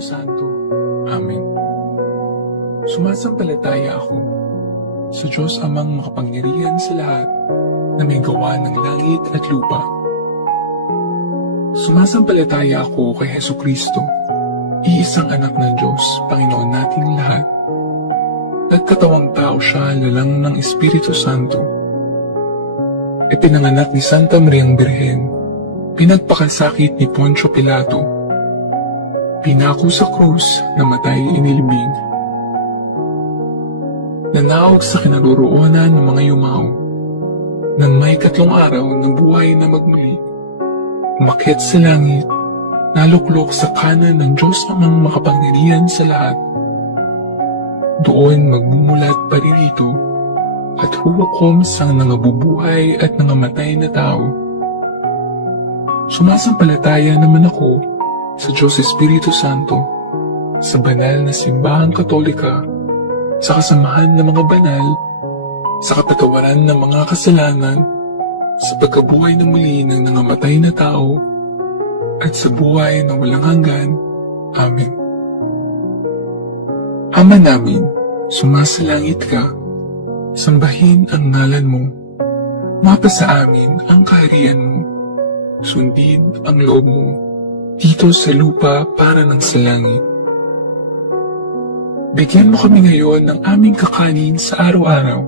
Espiritu Santo. Amen. Sumasampalataya ako sa Diyos Amang makapangyarihan sa lahat na may gawa ng langit at lupa. Sumasampalataya ako kay Hesukristo, iisang anak ng Diyos, Panginoon nating lahat. Nagkatawang tao siya lalang ng Espiritu Santo. Ipinanganak ni Santa Mariang Birhen, pinagpakasakit ni Poncio Pilato, pinako sa krus, namatay inilibing. Nanaog sa kinaroroonan ng mga yumao, nang may 3 araw ng buhay na magmuli, umakyat sa langit, naluklok sa kanan ng Diyos Amang makapangyarihan sa lahat. Doon magmumulat paririto at huwakom sa nangabubuhay at nangamatay na tao. Sumasampalataya naman ako sa Diyos Espiritu Santo, sa banal na simbahang katolika, sa kasamahan ng mga banal, sa kapatawaran ng mga kasalanan, sa pagkabuhay na muli ng nangamatay na tao, at sa buhay na walang hanggan. Amen. Ama namin, sumasalangit ka, sambahin ang ngalan mo, mapasa amin ang kaharian mo, sundin ang loob mo, dito sa lupa para ng sa langit. Bigyan mo kami ngayon ng aming kakanin sa araw-araw,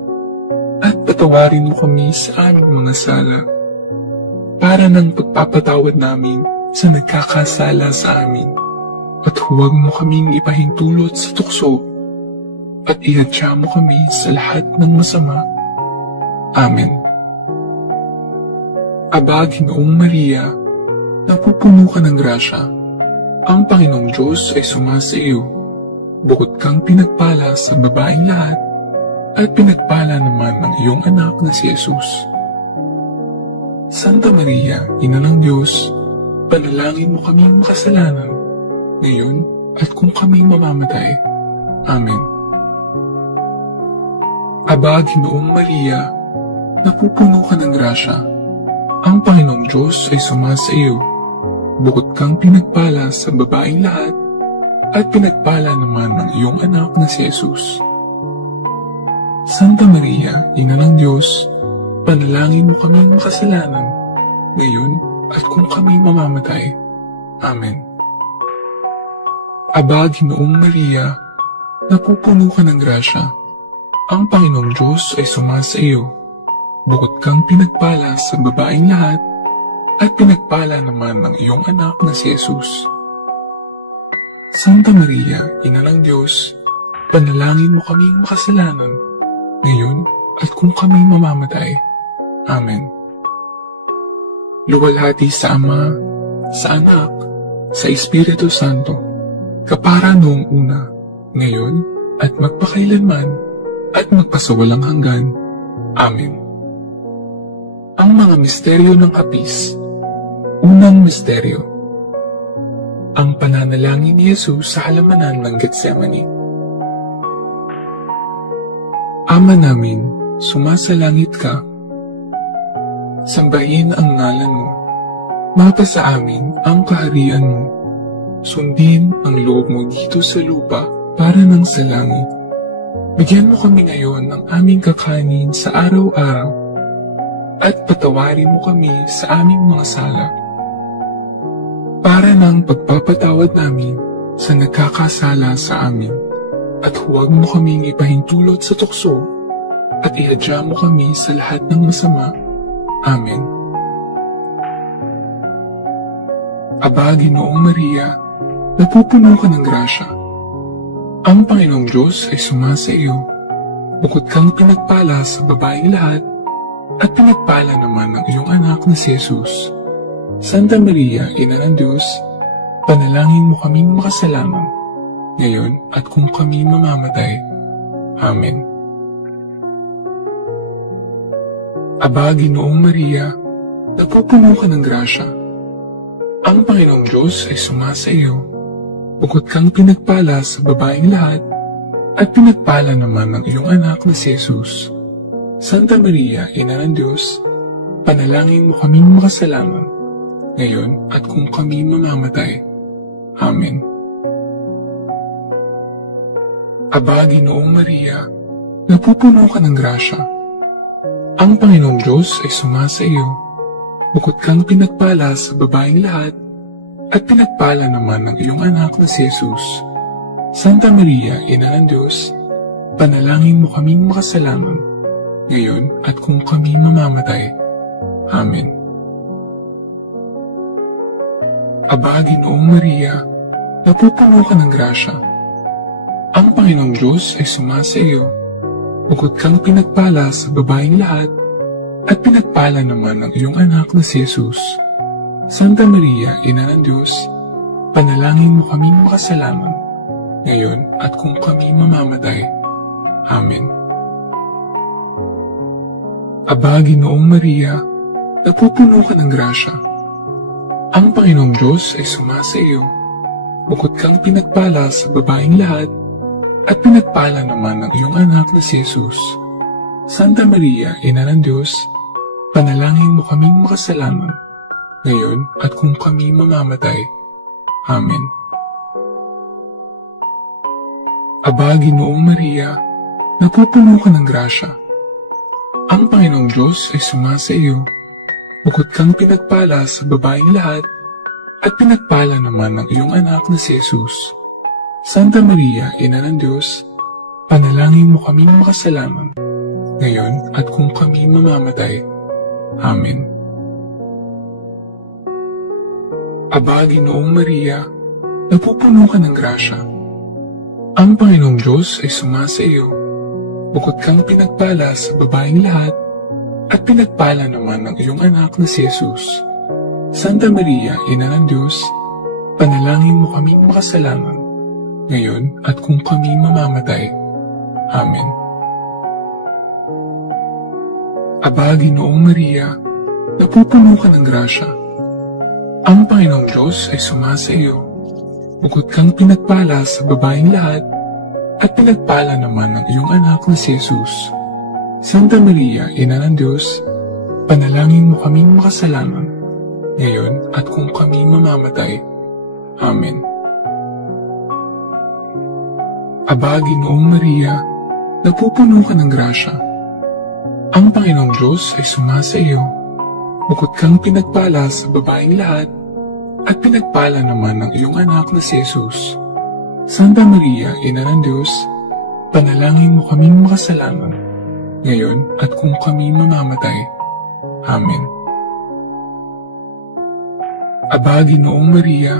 at patawarin mo kami sa aming mga sala, para ng pagpapatawad namin sa nagkakasala sa amin, at huwag mo kaming ipahintulot sa tukso, at ihadya mo kami sa lahat ng masama. Amen. Aba, Ginoong Maria, napupuno ka ng grasya, ang Panginoong Diyos ay sumasa iyo. Bukod kang pinagpala sa babaeng lahat, at pinagpala naman ng iyong anak na si Jesus. Santa Maria, Ina ng Diyos, panalangin mo kaming makasalanan, ngayon at kung kami mamamatay. Amen. Aba, Ginoong Maria, napupuno ka ng grasya, ang Panginoong Diyos ay sumasa iyo. Bukod kang pinagpala sa babaeng lahat, at pinagpala naman ng iyong anak na si Jesus. Santa Maria, Ina ng Diyos, panalangin mo kaming makasalanan, ngayon at kung kami mamamatay. Amen. Aba, Ginoong Maria, napupuno ka ng grasya, ang Panginoong Diyos ay sumasa iyo. Bukod kang pinagpala sa babaeng lahat, at pinagpala naman ng iyong anak na si Jesus. Santa Maria, Ina ng Diyos, panalangin mo kaming makasalanan, ngayon at kung kami mamamatay. Amen. Luwalhati sa Ama, sa Anak, sa Espiritu Santo, kapara noong una, ngayon at magpakailanman, at magpasawalang hanggan. Amen. Ang mga misteryo ng Apis. Unang misteryo, ang pananalangin ni Jesus sa halamanan ng Getsemani. Ama namin, sumasalangit ka. Sambahin ang ngalan mo. Mapasa amin ang kaharian mo. Sundin ang loob mo dito sa lupa para ng sa langit. Bigyan mo kami ngayon ng aming kakanin sa araw-araw, at patawarin mo kami sa aming mga sala, para ng pagpapatawad namin sa nagkakasala sa amin, at huwag mo kaming ipahintulot sa tukso, at ihadya mo kami sa lahat ng masama. Amen. Aba, Ginoong Maria, napupuno ka ng grasya, ang Panginoong Diyos ay sumasa iyo. Bukod kang pinagpala sa babaeng lahat, at pinagpala naman ng iyong anak na si Jesus. Santa Maria, Ina ng Diyos, panalangin mo kaming makasalanan, ngayon at kung kami mamamatay. Amen. Aba, Ginoong Maria, napupuno ka ng grasya, ang Panginoong Diyos ay sumasa iyo. Bukod kang pinagpala sa babaeng lahat, at pinagpala naman ng iyong anak na si Jesus. Santa Maria, Ina ng Diyos, panalangin mo kaming makasalanan, ngayon at kung kami mamamatay. Amen. Aba, Ginoong Maria, napupuno ka ng grasya. Ang Panginoong Diyos ay sumasa iyo. Bukod kang pinagpala sa babaeng lahat, at pinagpala naman ng iyong anak na si Jesus. Santa Maria, Ina ng Diyos, panalangin mo kaming makasalanan, ngayon at kung kami mamamatay. Amen. Aba, Ginoong Maria, napupuno ka ng grasya. Ang Panginoong Diyos ay sumasa iyo. Bukod kang pinagpala sa babaeng lahat, at pinagpala naman ng iyong anak na si Jesus. Santa Maria, Ina ng Diyos, panalangin mo kaming makasalanan, ngayon at kung kami mamamatay. Amen. Aba, Ginoong Maria, napupuno ka ng grasya. Ang Panginoong Diyos ay sumasa iyo. Bukod kang pinagpala sa babaeng lahat, at pinagpala naman ng iyong anak na si Jesus. Santa Maria, Ina ng Diyos, panalangin mo kaming makasalanan, ngayon at kung kami mamamatay. Amen. Aba, Ginoong Maria, napupuno ka ng grasya. Ang Panginoong Diyos ay sumasa iyo. Bukod kang pinagpala sa babaeng lahat, at pinagpala naman ng iyong anak na si Jesus. Santa Maria, Ina ng Diyos, panalangin mo kaming makasalanan, ngayon at kung kami mamamatay. Amen. Aba, Ginoong Maria, napupuno ka ng grasya. Ang Panginoong Diyos ay sumasa iyo. Bukod kang pinagpala sa babaeng lahat, at pinagpala naman ng iyong anak na si Jesus. Santa Maria, Ina ng Diyos, panalangin mo kaming makasalanan, ngayon at kung kami mamamatay. Amen. Aba, Ginoong Maria, napupuno ka ng grasya. Ang Panginoong Diyos ay sumasa iyo. Bukod kang pinagpala sa babaeng lahat, at pinagpala naman ng iyong anak na si Jesus. Santa Maria, Ina ng Diyos, panalangin mo kaming makasalanan, ngayon at kung kami mamamatay. Amen. Aba, Ginoong Maria, napupuno ka ng grasya. Ang Panginoong Diyos ay sumasa iyo. Bukod kang pinagpala sa babaeng lahat, at pinagpala naman ng iyong anak na si Jesus. Santa Maria, Ina ng Diyos, panalangin mo kaming makasalanan, ngayon at kung kami mamamatay. Amen. Aba, Ginoong Maria,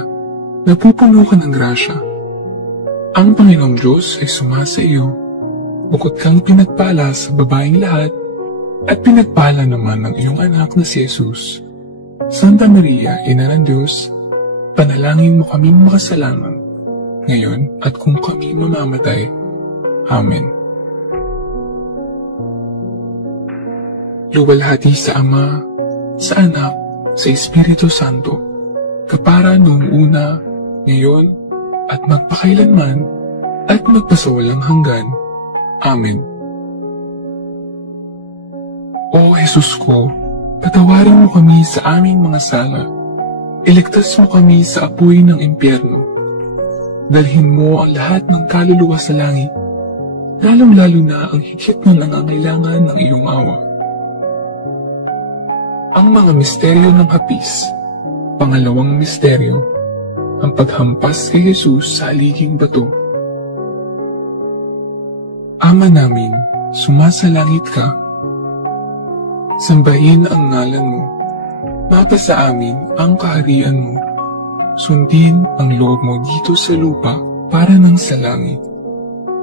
napupuno ka ng grasya. Ang Panginoong Diyos ay sumasa iyo. Bukod kang pinagpala sa babaeng lahat, at pinagpala naman ng iyong anak na si Jesus. Santa Maria, Ina ng Diyos, panalangin mo kaming makasalanan, ngayon at kung kami mamamatay. Amen. Luwalhati sa Ama, sa Anak, sa Espiritu Santo, kapara noong una, ngayon, at magpakailanman, at magpasawalang hanggan. Amen. O Jesus ko, patawarin mo kami sa aming mga sala. Iligtas mo kami sa apoy ng impyerno. Dalhin mo ang lahat ng kaluluwa sa langit, lalong-lalo na ang higit na nangangailangan ng iyong awa. Ang mga misteryo ng hapis. Pangalawang misteryo, ang paghampas kay Jesus sa aliging bato. Ama namin, sumasalangit ka. Sambahin ang ngalan mo. Mapasa amin ang kaharian mo. Sundin ang loob mo dito sa lupa para nang sa langit.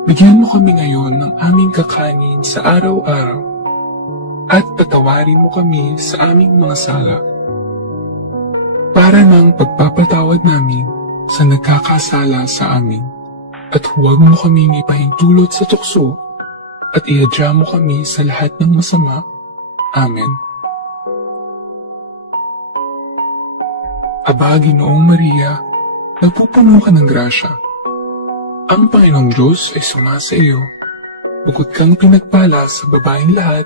Bigyan mo kami ngayon ng aming kakanin sa araw-araw at patawarin mo kami sa aming mga sala para nang pagpapatawad namin sa nagkakasala sa amin, at huwag mo kaming ipahintulot sa tukso at iadya mo kami sa lahat ng masama. Amen. Aba, Ginoong Maria, napupuno ka ng grasya. Ang Panginoong Diyos ay sumasa iyo. Bukod kang pinagpala sa babaeng lahat,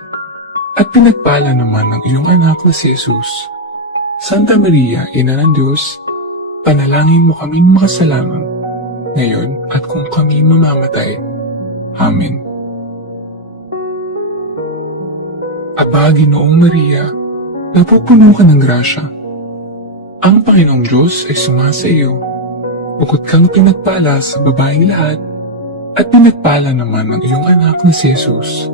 at pinagpala naman ng iyong anak na si Jesus. Santa Maria, Ina ng Diyos, panalangin mo kaming makasalanan, ngayon at kung kami mamamatay. Amen. Aba, Ginoong Maria, napupuno ka ng grasya. Ang Panginoong Diyos ay sumasa iyo. Bukod kang pinagpala sa babaeng lahat, at pinagpala naman ang iyong anak na si Jesus.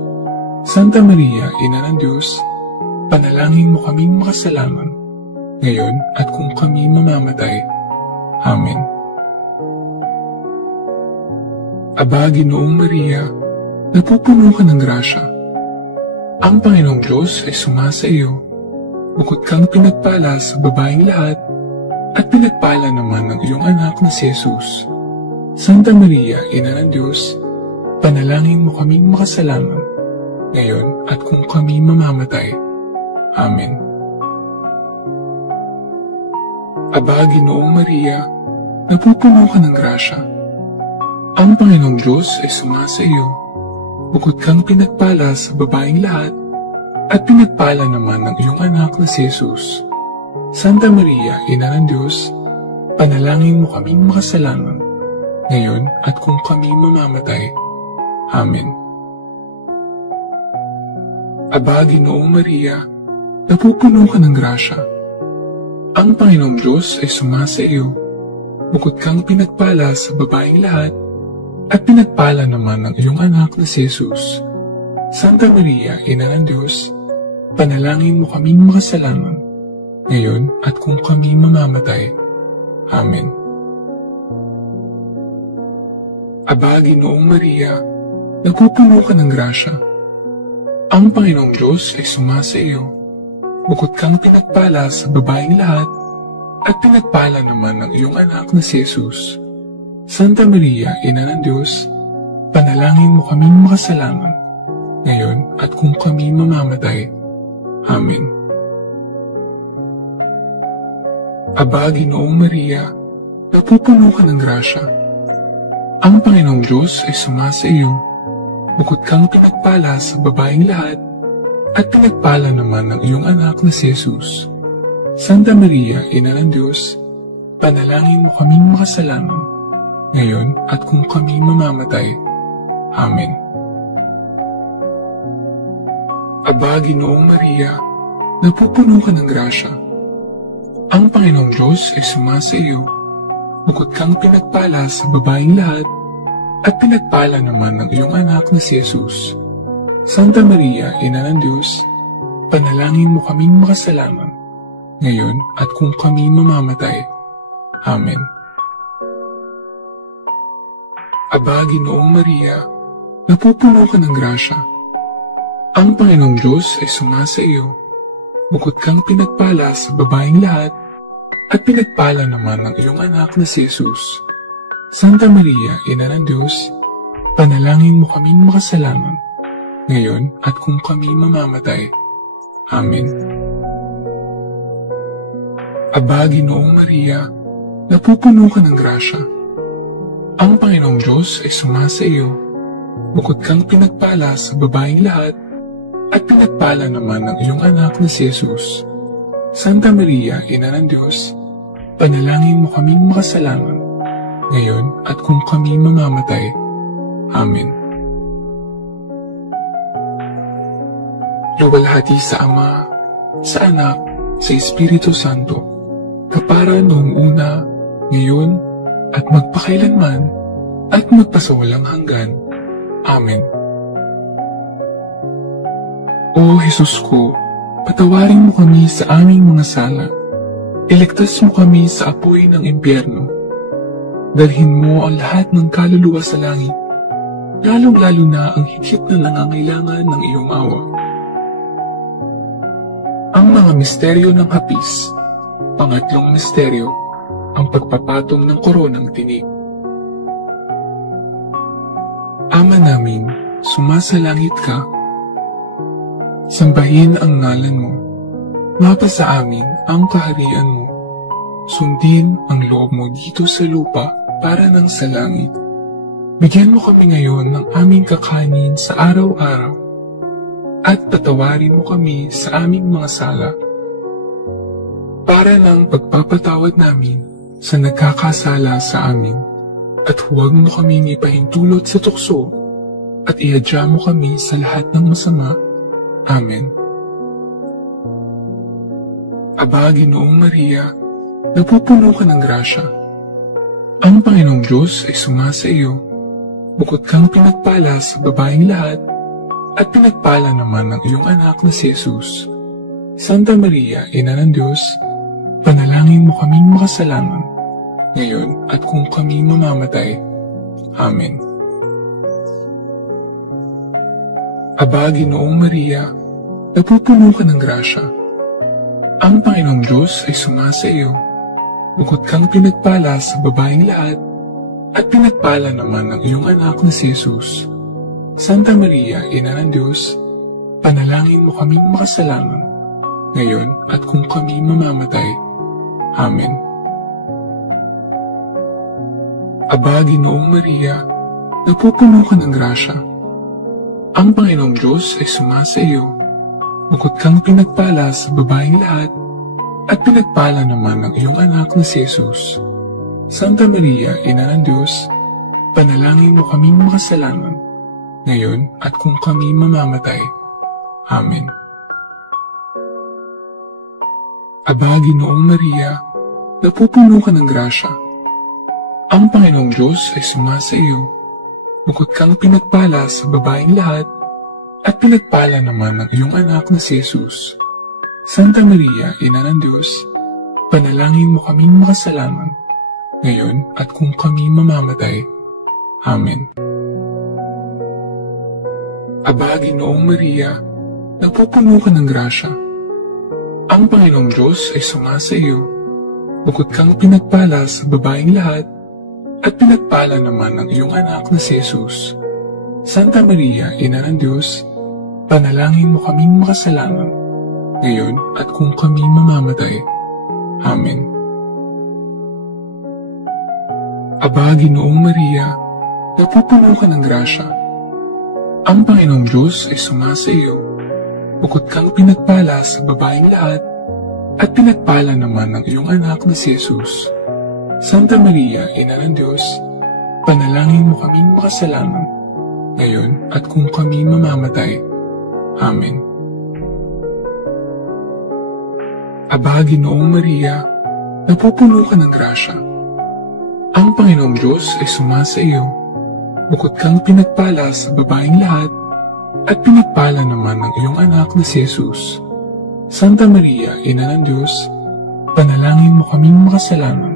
Santa Maria, Ina ng Diyos, panalangin mo kaming makasalanan, ngayon at kung kami mamamatay. Amen. Aba, Ginoong Maria, napupuno ka ng grasya. Ang Panginoong Diyos ay sumasa iyo. Bukod kang pinagpala sa babaeng lahat, at pinagpala naman ang iyong anak na si Jesus. Santa Maria, Ina ng Diyos, panalangin mo kaming makasalanan, ngayon at kung kami mamamatay. Amen. Aba, Ginoong Maria, napupuno ka ng grasya. Ang Panginoong Diyos ay sumasa iyo. Bukod kang pinagpala sa babaeng lahat, at pinagpala naman ang iyong anak na si Jesus. Santa Maria, Ina ng Diyos, panalangin mo kaming makasalanan, ngayon at kung kami mamamatay. Amen. Aba, Ginoong Maria, napupuno ka ng grasya. Ang Panginoong Diyos ay sumasa iyo. Bukod kang pinagpala sa babaeng lahat, at pinagpala naman ang iyong anak na si Jesus. Santa Maria, Ina ng Diyos, panalangin mo kaming makasalanan, ngayon at kung kami mamamatay. Amen. Aba, Ginoong Maria, napupuno ka ng grasya. Ang Panginoong Diyos ay sumasa iyo. Bukod kang pinagpala sa babaeng lahat, at pinagpala naman ang iyong anak na si Jesus. Santa Maria, Ina ng Diyos, panalangin mo kaming makasalanan, ngayon at kung kami mamamatay. Amen. Aba, Ginoong Maria, napupuno ka ng grasya. Ang Panginoong Diyos ay sumasa iyo. Bukod kang pinagpala sa babaeng lahat, at pinagpala naman ang iyong anak na si Jesus. Santa Maria, Ina ng Diyos, panalangin mo kaming makasalanan, ngayon at kung kami mamamatay. Amen. Aba, Ginoong Maria, napupuno ka ng grasya. Ang Panginoong Diyos ay sumasa iyo. Bukod kang pinagpala sa babaeng lahat, at pinagpala naman ang iyong anak na si Jesus. Santa Maria, Ina ng Diyos, panalangin mo kaming makasalanan, ngayon at kung kami mamamatay. Amen. Aba, Ginoong Maria, napupuno ka ng grasya. Ang Panginoong Diyos ay sumasa iyo. Bukod kang pinagpala sa babaeng lahat, at pinagpala naman ang iyong anak na si Jesus. Santa Maria, Ina ng Diyos, panalangin mo kaming makasalanan, ngayon at kung kami mamamatay. Amen. Aba, Ginoong Maria, napupuno ka ng grasya. Ang Panginoong Diyos ay sumasa iyo. Bukod kang pinagpala sa babaeng lahat, at pinagpala naman ang iyong anak na si Jesus. Santa Maria, Ina ng Diyos, panalangin mo kaming makasalanan, ngayon at kung kami mamamatay. Amen. Luwalhati sa Ama, sa Anak, sa Espiritu Santo, kapara noong una, ngayon, at magpakailanman, at magpasawalang hanggan. Amen. O Jesus ko, patawarin mo kami sa aming mga sala. Iligtas mo kami sa apoy ng impyerno. Dalhin mo ang lahat ng kaluluwa sa langit, lalong-lalo na ang higit na nangangailangan ng iyong awa. Ang mga misteryo ng hapis. Pangatlong misteryo, ang pagpapatong ng koronang tinik. Ama namin, sumasalangit ka. Sambahin ang ngalan mo. Mapasa amin ang kaharian mo. Sundin ang loob mo dito sa lupa para nang sa langit. Bigyan mo kami ngayon ng aming kakanin sa araw-araw. At patawarin mo kami sa aming mga sala. Para ng pagpapatawad namin sa nagkakasala sa amin, at huwag mo kaming ipahintulot sa tukso, at ihadya mo kami sa lahat ng masama. Amen. Aba, Ginoong Maria, napupuno ka ng grasya. Ang Panginoong Diyos ay sumasa iyo. Bukod kang pinagpala sa babaeng lahat, at pinagpala naman ng iyong anak na si Jesus. Santa Maria, Ina ng Diyos, panalangin mo kaming makasalanan, ngayon at kung kami mamamatay. Amen. Aba, Ginoong Maria, napupuno ka ng grasya. Ang Panginoong Diyos ay sumasa iyo. Bukod kang pinagpala sa babaeng lahat, at pinagpala naman ng iyong anak na si Jesus. Santa Maria, Ina ng Diyos, panalangin mo kaming makasalanan, ngayon at kung kami mamamatay. Amen. Aba, Ginoong Maria, napupuno ka ng grasya. Ang Panginoong Diyos ay sumasa iyo. Bukod kang pinagpala sa babaeng lahat, at pinagpala naman ng iyong anak na si Jesus. Santa Maria, Ina ng Diyos, panalangin mo kaming makasalanan, ngayon at kung kami mamamatay. Amen. Aba, Ginoong Maria, napupuno ka ng grasya. Ang Panginoong Diyos ay sumasa iyo. Bukod kang pinagpala sa babaeng lahat, at pinagpala naman ng iyong anak na si Jesus. Santa Maria, Ina ng Diyos, panalangin mo kaming makasalanan, ngayon at kung kami mamamatay. Amen. Aba, Ginoong Maria, napupuno ka ng grasya. Ang Panginoong Diyos ay sumasa iyo. Bukod kang pinagpala sa babaeng lahat, at pinagpala naman ng iyong anak na si Jesus. Santa Maria, Ina ng Diyos, panalangin mo kaming makasalanan, ngayon at kung kami mamamatay. Amen. Aba, Ginoong Maria, napupuno ka ng grasya. Ang Panginoong Diyos ay sumasa iyo. Bukod kang pinagpala sa babaeng lahat, at pinagpala naman ng iyong anak na si Jesus. Santa Maria, Ina ng Diyos, panalangin mo kaming makasalanan, ngayon at kung kami mamamatay. Amen. Aba, Ginoong Maria, napupuno ka ng grasya. Ang Panginoong Diyos ay sumasa iyo. Bukod kang pinagpala sa babaeng lahat, at pinagpala naman ng iyong anak na si Jesus. Santa Maria, Ina ng Diyos, panalangin mo kaming makasalanan,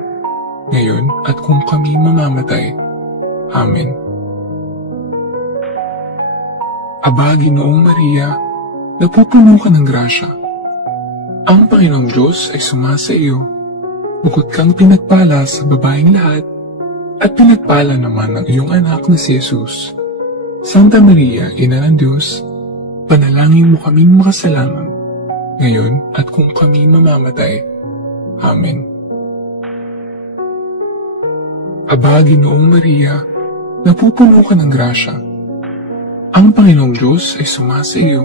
ngayon at kung kami mamamatay. Amen. Aba, Ginoong Maria, napupuno ka ng grasya. Ang Panginoong Diyos ay sumasa iyo. Bukod kang pinagpala sa babaeng lahat, at pinagpala naman ng iyong anak na si Jesus. Santa Maria, Ina ng Diyos, panalangin mo kaming makasalanan, ngayon at kung kami mamamatay. Amen. Aba, Ginoong Maria, napupuno ka ng grasya. Ang Panginoong Diyos ay sumasa iyo.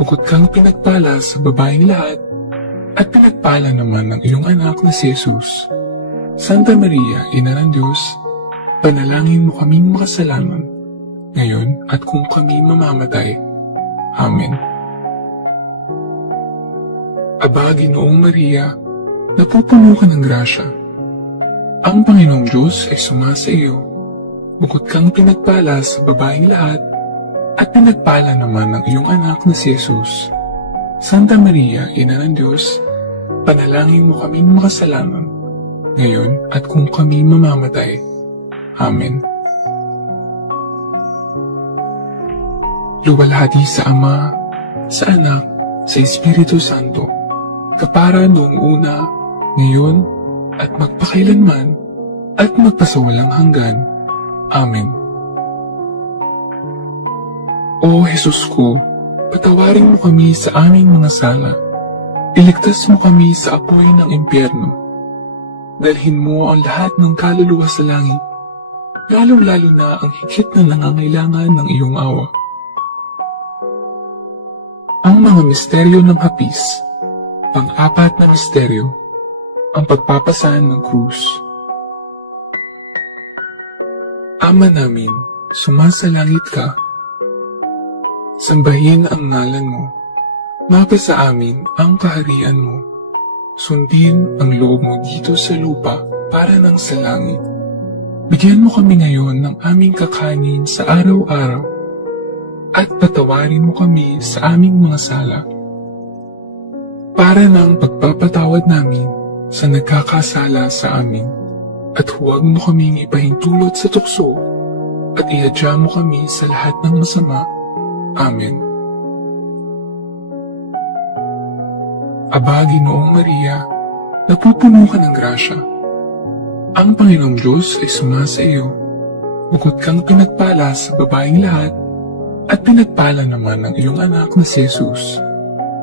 Bukod kang pinagpala sa babaeng lahat, at pinagpala naman ng iyong anak na si Jesus. Santa Maria, Ina ng Diyos, panalangin mo kaming makasalanan, ngayon at kung kami mamamatay. Amen. Aba, Ginoong Maria, napupuno ka ng grasya. Ang Panginoong Diyos ay sumasa iyo. Bukod kang pinagpala sa babaeng lahat, at pinagpala naman ng iyong anak na si Jesus. Santa Maria, Ina ng Diyos, panalangin mo kaming makasalanan, ngayon at kung kami mamamatay. Amen. Luwalhati sa Ama, sa Anak, sa Espiritu Santo, kapara noong una, ngayon, at magpakailanman, at magpasawalang hanggan. Amen. O Jesus ko, patawarin mo kami sa aming mga sala. Iligtas mo kami sa apoy ng impyerno. Dalhin mo ang lahat ng kaluluwa sa langit, lalong-lalo na ang higit na nangangailangan ng iyong awa. Ang mga misteryo ng hapis. Pang-apat na misteryo, ang pagpapasan ng krus. Ama namin, sumasalangit ka, Sambahin ang ngalan mo. Mapasa amin ang kaharian mo. Sundin ang loob mo dito sa lupa para ng sa langit. Bigyan mo kami ngayon ng aming kakanin sa araw-araw at patawarin mo kami sa aming mga sala para ng pagpapatawad namin sa nagkakasala sa amin. At huwag mo kaming ipahintulot sa tukso at ihadya mo kami sa lahat ng masama. Amen. Aba, Ginoong Maria, napupuno ka ng grasya. Ang Panginoong Diyos ay sumasa iyo. Bukod kang pinagpala sa babaeng lahat, at pinagpala naman ng iyong anak na si Jesus.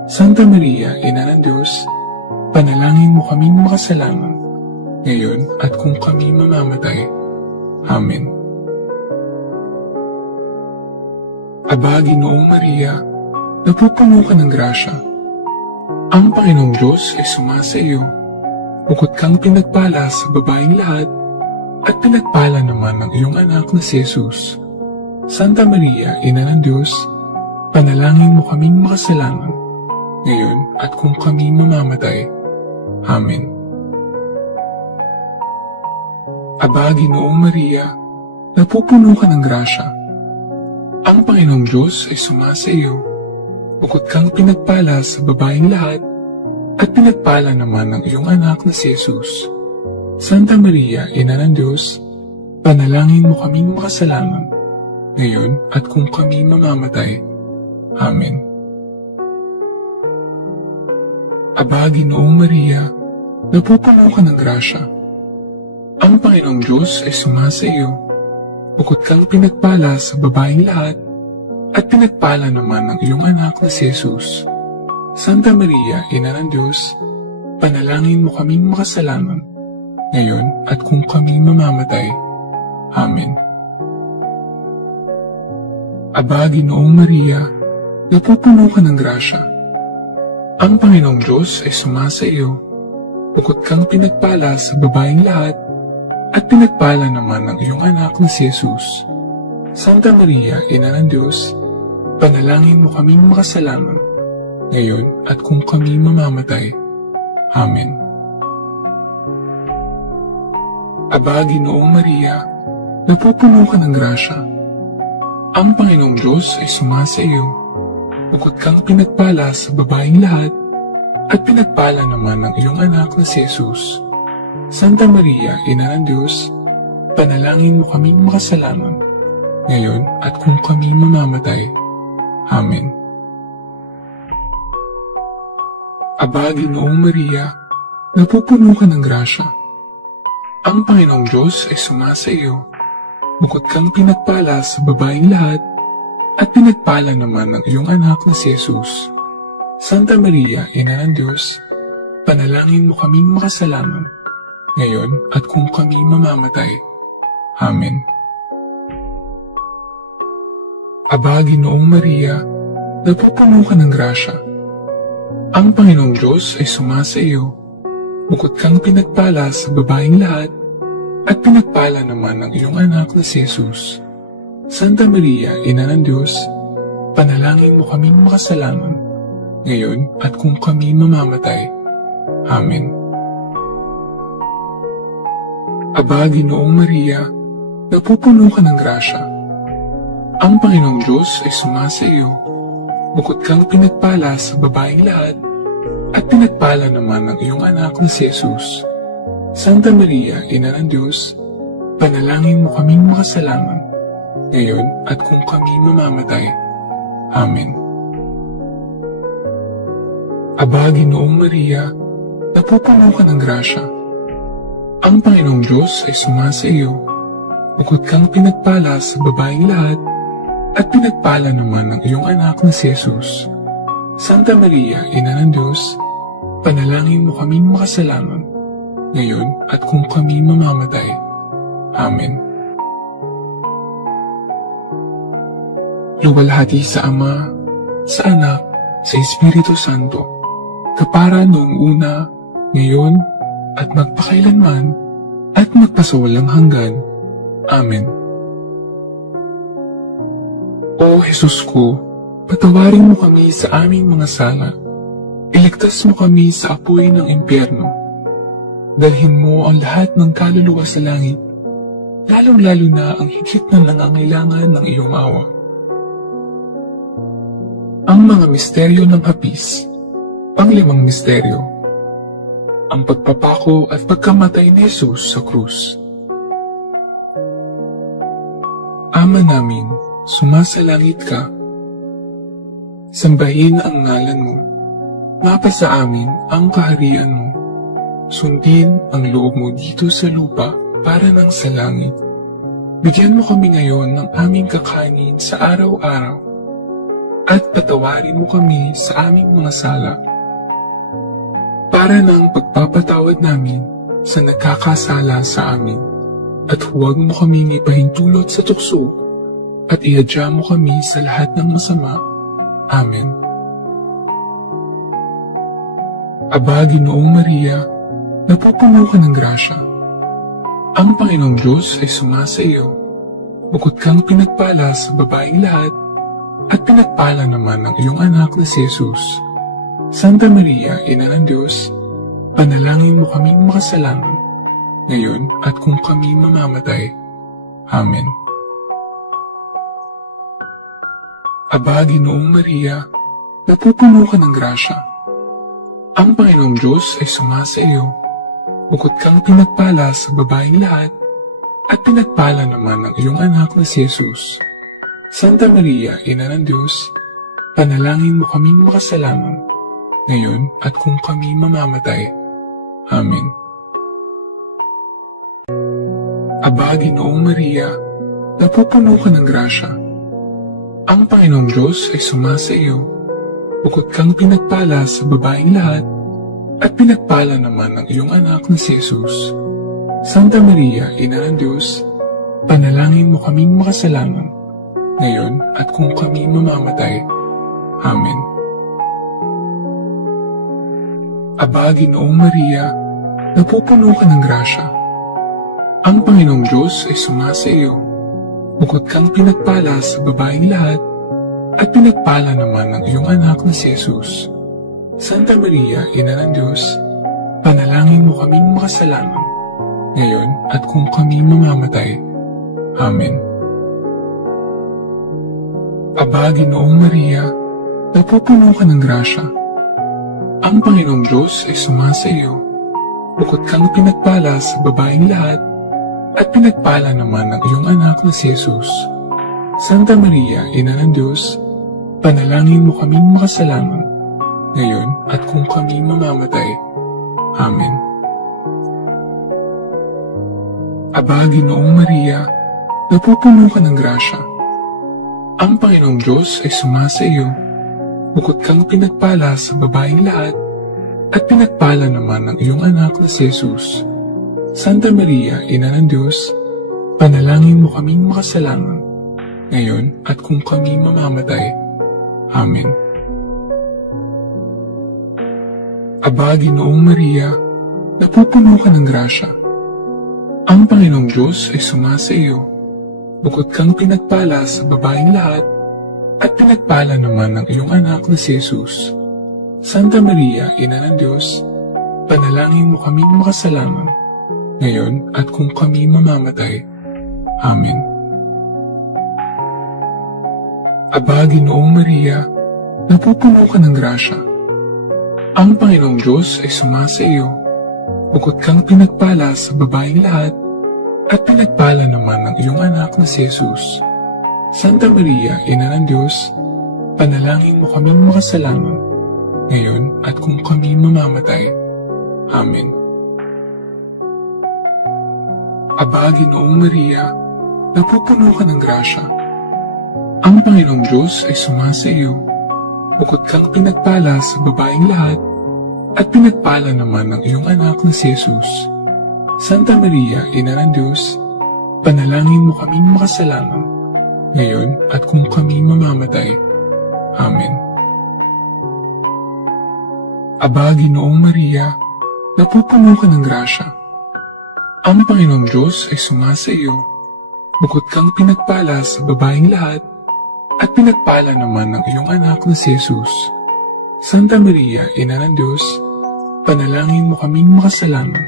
Santa Maria, Ina ng Diyos, panalangin mo kaming makasalanan, ngayon at kung kami mamamatay. Amen. Aba, Ginoong Maria, napupuno ka ng grasya. Ang Panginoong Diyos ay sumasa iyo. Bukod kang pinagpala sa babaeng lahat, at pinagpala naman ng iyong anak na si Jesus. Santa Maria, Ina ng Diyos, panalangin mo kaming makasalanan, ngayon at kung kami mamamatay. Amen. Aba, Ginoong Maria, napupuno ka ng grasya. Ang Panginoong Diyos ay sumasa iyo. Bukod kang pinagpala sa babaeng lahat, at pinagpala naman ng iyong anak na si Jesus. Santa Maria, Ina ng Diyos, panalangin mo kaming makasalanan, ngayon at kung kami mamamatay. Amen. Aba, Ginoong Maria, napupuno ka ng grasya. Ang Panginoong Diyos ay sumasa iyo. Bukod kang pinagpala sa babaeng lahat, at pinagpala naman ng iyong anak na si Jesus. Santa Maria, Ina ng Diyos, panalangin mo kaming makasalanan, ngayon at kung kami mamamatay. Amen. Aba, Ginoong Maria, napupuno ka ng grasya. Ang Panginoong Diyos ay sumasa iyo. Bukod kang pinagpala sa babaeng lahat, at pinagpala naman ng iyong anak na si Jesus. Santa Maria, Ina ng Diyos, panalangin mo kaming makasalanan, ngayon at kung kami mamamatay. Amen. Aba, Ginoong Maria, napupuno ka ng grasya. Ang Panginoong Diyos ay sumasa iyo. Bukod kang pinagpala sa babaeng lahat, at pinagpala naman ng iyong anak na si Jesus. Santa Maria, Ina ng Diyos, panalangin mo kaming makasalanan, ngayon at kung kami mamamatay. Amen. Aba, Ginoong Maria, napupuno ka ng grasya. Ang Panginoong Diyos ay sumasa iyo. Bukod kang pinagpala sa babaeng lahat, at pinagpala naman ng iyong anak na si Jesus. Santa Maria, Ina ng Diyos, panalangin mo kaming makasalanan, ngayon at kung kami mamamatay. Amen. Aba, Ginoong Maria, napupuno ka ng grasya. Ang Panginoong Diyos ay sumasa iyo. Bukod kang pinagpala sa babaeng lahat, at pinagpala naman ng iyong anak na si Jesus. Santa Maria, Ina ng Diyos, panalangin mo kaming makasalanan, ngayon at kung kami mamamatay. Amen. Aba, Ginoong Maria, napupuno ka ng grasya. Ang Panginoong Diyos ay sumasa iyo. Bukod kang pinagpala sa babaeng lahat, at pinagpala naman ng iyong anak na si Jesus. Santa Maria, Ina ng Diyos, panalangin mo kaming makasalanan, ngayon at kung kami mamamatay. Amen. Aba, Ginoong Maria, napupuno ka ng grasya. Ang Panginoong Diyos ay sumasa iyo. Bukod kang pinagpala sa babaeng lahat, at pinagpala naman ng iyong anak na si Jesus. Santa Maria, Ina ng Diyos, panalangin mo kaming makasalanan, ngayon at kung kami mamamatay. Amen. Luwalhati sa Ama, sa Anak, sa Espiritu Santo, kapara noong una, ngayon, at magpakailanman, at magpasawalang hanggan. Amen. O Jesus ko, patawarin mo kami sa aming mga sala. Iligtas mo kami sa apoy ng impyerno. Dalhin mo ang lahat ng kaluluwa sa langit, lalong-lalo na ang higit na nangangailangan ng iyong awa. Ang mga misteryo ng hapis. Panglimang misteryo. Ang pagpapako at pagkamatay ni Jesus sa krus. Ama namin, sumasalangit ka. Sambahin ang ngalan mo. Mapasa amin ang kaharian mo. Sundin ang loob mo dito sa lupa para nang sa langit. Bigyan mo kami ngayon ng aming kakanin sa araw-araw at patawarin mo kami sa aming mga sala para nang pagpapatawad namin sa nagkakasala sa amin. At huwag mo kaming ipahintulot sa tukso at ihadya mo kami sa lahat ng masama. Amen. Aba, Ginoong Maria, napupuno ka ng grasya. Ang Panginoong Diyos ay sumasa iyo. Bukod kang pinagpala sa babaeng lahat, at pinagpala naman ng iyong anak na si Jesus. Santa Maria, Ina ng Diyos, panalangin mo kaming makasalanan, ngayon at kung kami mamamatay. Amen. Aba, Ginoong Maria, napupuno ka ng grasya. Ang Panginoong Diyos ay sumasa iyo. Bukod kang pinagpala sa babaeng lahat, at pinagpala naman ng iyong anak na si Jesus. Santa Maria, Ina ng Diyos, panalangin mo kaming makasalanan, ngayon at kung kami mamamatay. Amen. Aba, Ginoong Maria, napupuno ka ng grasya. Ang Panginoong Diyos ay sumasa iyo. Bukod kang pinagpala sa babaeng lahat, at pinagpala naman ng iyong anak na si Jesus. Santa Maria, Ina ng Diyos, panalangin mo kaming makasalanan, ngayon at kung kami mamamatay. Amen. Aba, Ginoong Maria, napupuno ka ng grasya. Ang Panginoong Diyos ay sumasa iyo. Bukod kang pinagpala sa babaeng lahat, at pinagpala naman ng iyong anak na si Jesus. Santa Maria, Ina ng Diyos, panalangin mo kaming makasalanan, ngayon at kung kami mamamatay. Amen. Aba, Ginoong Maria, napupuno ka ng grasya. Ang Panginoong Diyos ay sumasa iyo. Bukod kang pinagpala sa babaeng lahat, at pinagpala naman ng iyong anak na si Jesus. Santa Maria, Ina ng Diyos, panalangin mo kaming makasalanan, ngayon at kung kami mamamatay. Amen. Aba, Ginoong Maria, napupuno ka ng grasya. Ang Panginoong Diyos ay sumasa iyo. Bukod kang pinagpala sa babaeng lahat, at pinagpala naman ng iyong anak na si Jesus. Santa Maria, Ina ng Diyos, panalangin mo kaming makasalanan, ngayon at kung kami mamamatay. Amen. Aba, Ginoong Maria, napupuno ka ng grasya. Ang Panginoong Diyos ay sumasa iyo. Bukod kang pinagpala sa babaeng lahat, at pinagpala naman ng iyong anak na si Jesus. Santa Maria, Ina ng Diyos, panalangin mo kaming makasalanan, ngayon at kung kami mamamatay. Amen. Aba, Ginoong Maria, napupuno ka ng grasya. Ang Panginoong Diyos ay sumasa iyo. Bukod kang pinagpala sa babaeng lahat, at pinagpala naman ng iyong anak na si Jesus. Santa Maria, Ina ng Diyos, panalangin mo kaming makasalanan, ngayon at kung kami mamamatay. Amen. Aba, Ginoong Maria, napupuno ka ng grasya. Ang Panginoong Diyos ay sumasa iyo. Bukod kang pinagpala sa babaeng lahat, at pinagpala naman ng iyong anak na si Jesus. Santa Maria, Ina ng Diyos, panalangin mo kaming makasalanan, ngayon at kung kami mamamatay. Amen. Aba, Ginoong Maria, napupuno ka ng grasya. Ang Panginoong Diyos ay sumasa iyo. Bukod kang pinagpala sa babaeng lahat, at pinagpala naman ng iyong anak na si Jesus. Santa Maria, Ina ng Diyos, panalangin mo kaming makasalanan,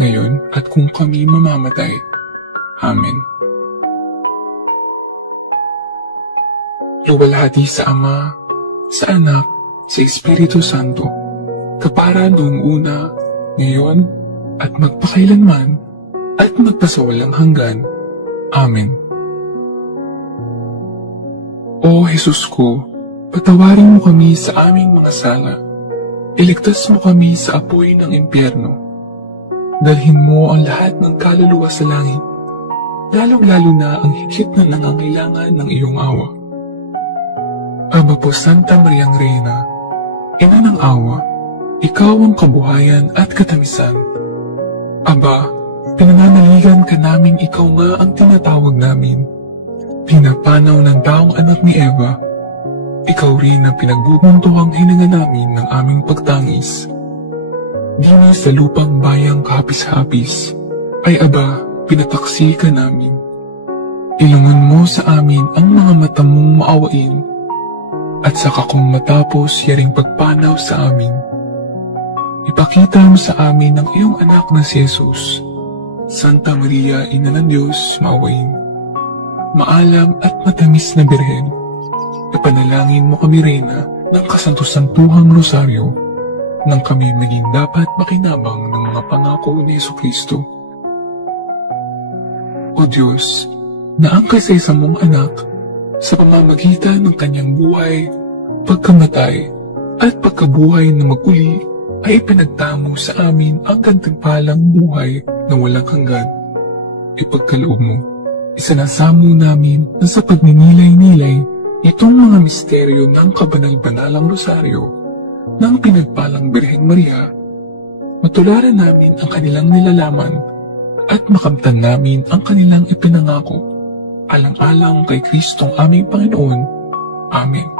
ngayon at kung kami mamamatay. Amen. Luwalhati sa Ama, sa Anak, sa Espiritu Santo, kapara noong una, ngayon, at magpakailanman, at magpasawalang hanggan. Amen. O Jesus ko, patawarin mo kami sa aming mga sala. Iligtas mo kami sa apoy ng impyerno. Dalhin mo ang lahat ng kaluluwa sa langit, lalong-lalo na ang higit na nangangailangan ng iyong awa. Aba po Santa Mariang Reyna, Ina ng awa, ikaw ang kabuhayan at katamisan. Aba, pinananaligan ka namin ikaw nga ang tinatawag namin. Pinapanaw ng taong anak ni Eva, ikaw rin ang pinagbubuntuhang hininga namin ng aming pagtangis. Dini sa lupang bayang kahapis-hapis, ay aba, pinapaksi ka namin. Ilungan mo sa amin ang mga mata mong maawain, at saka kung matapos yaring pagpanaw sa amin, ipakita mo sa amin ang iyong anak na si Jesus. Santa Maria, Ina ng Diyos, maawain. Maalam at matamis na Birhen, ipanalangin mo kami, Reyna, ng kasanto-santuhang rosaryo, nang kami maging dapat makinabang ng mga pangako ni Jesucristo. O Diyos, na ang kasaysa mong anak, sa pamamagitan ng kanyang buhay, pagkamatay, at pagkabuhay na maguli, ay pinagtamo sa amin ang gantimpalang buhay na walang hanggan. Ipagkaloob mo, isanasamo namin na sa pagninilay-nilay itong mga misteryo ng kabanal-banalang rosaryo ng pinagpalang Birheng Maria, matularan namin ang kanilang nilalaman at makamtan namin ang kanilang ipinangako, alang-alang kay Kristong aming Panginoon. Amen.